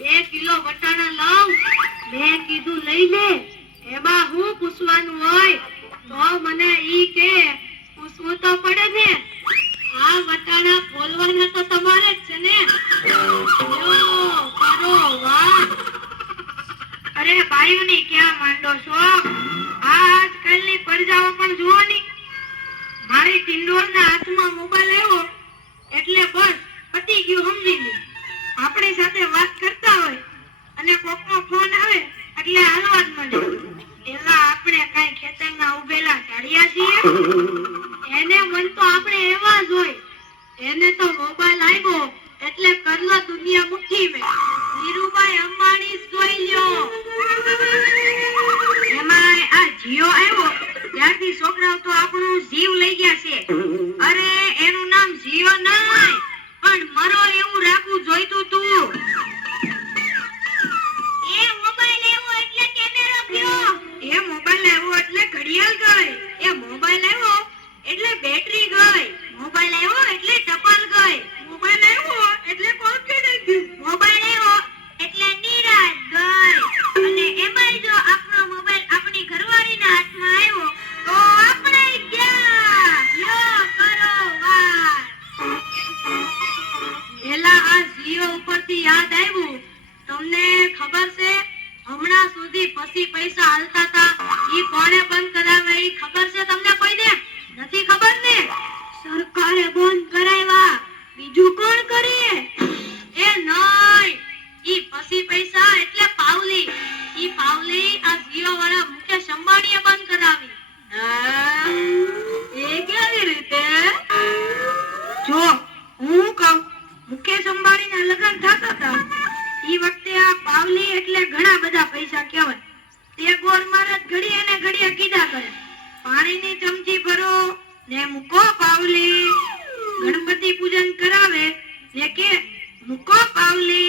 2 kilo વટાણા લાવ. મેં કીધું લઈ લે. એમાં હું પૂછવાનું હોય? તો મને ઈ કે પૂછવું તો પડે ને. આ વટાણા ફોલવાના તો તમારે જ છે ને. યો કરો વાહ. અરે બાયુની ક્યાં માંડો છો? આજકાલની પરજાઓ પણ જુઓ ની. મારી ટિંડોરના હાથમાં મોબાઈલ આવ્યો એટલે બસ પતી ગયું, સમજી લે. આપણી સાથે વાત કરતા હોય અને કોકનો ફોન આવે એટલે હાલવા જ મળે. એલા આપણે કઈ ખેતરના ઉભેલા ઝાડિયા છીએ? એને મન તો આપણે એવા જ હોય. એને તો મોબાઈલ આવ્યો એટલે કરલો દુનિયા મુઠ્ઠી મેં. ધીરુભાઈ અંબાણી જોઈ લ્યો. એમાં આ જીઓ આવ્યો ત્યારથી છોકરાઓ તો આપણું જીવ લઈ ગયા છે. અરે એનું નામ જીઓ નહીં પણ મરો એવું રાખવું જોઈતું તું. એ મોબાઈલ આવ્યો એટલે કેમેરો ગયો. એ મોબાઈલ આવ્યો એટલે ઘડિયાળ ગઈ. એ મોબાઈલ આવ્યો એટલે બેટરી ગઈ. મોબાઈલ આવ્યો એટલે ટપાલ ગઈ. મોબાઈલ આવ્યો એટલે કોન્ફિડન્સ ગયું. મોબાઈલ આવ્યો એટલે નિરાશ ગઈ. અને એમાંય જો આપણો મોબાઈલ આપણી ઘરવાળીના હાથમાં આવ્યો તો આપણે ગયા. યો કરો વાત. એલા આ જીઓ ઉપરથી યાદ આવ્યું. તમને ખબર છે હમણાં સુધી પછી પૈસા હાલતા હતા ઈ કોણે બંધ કરાવે? ઈ ખબર છે તમને કોઈને? નથી ખબર ને? સરકારે બંધ કરાવ્યા. બીજું કોણ કરે? એ નહીં, ઈ પછી પૈસા એટલે પાવલી. ઈ પાવલી આ જીઓ વાળા મુકેશ અંબાણીએ બંધ કરાવી. એ કેવી રીતે? જો હું કહું, મુકેશ અંબાણીના લગ્ન થતા હતા ઈ વખતે આ પાવલી એટલે ઘણા બધા પૈસા કહેવાય. તે ગોર મહારાજ ઘડીએ ને ઘડીએ કીધા કરે, પાણીની ચમચી ભરો ને મૂકો પાવલી. ગણપતિ પૂજન કરાવે ને કે મૂકો પાવલી.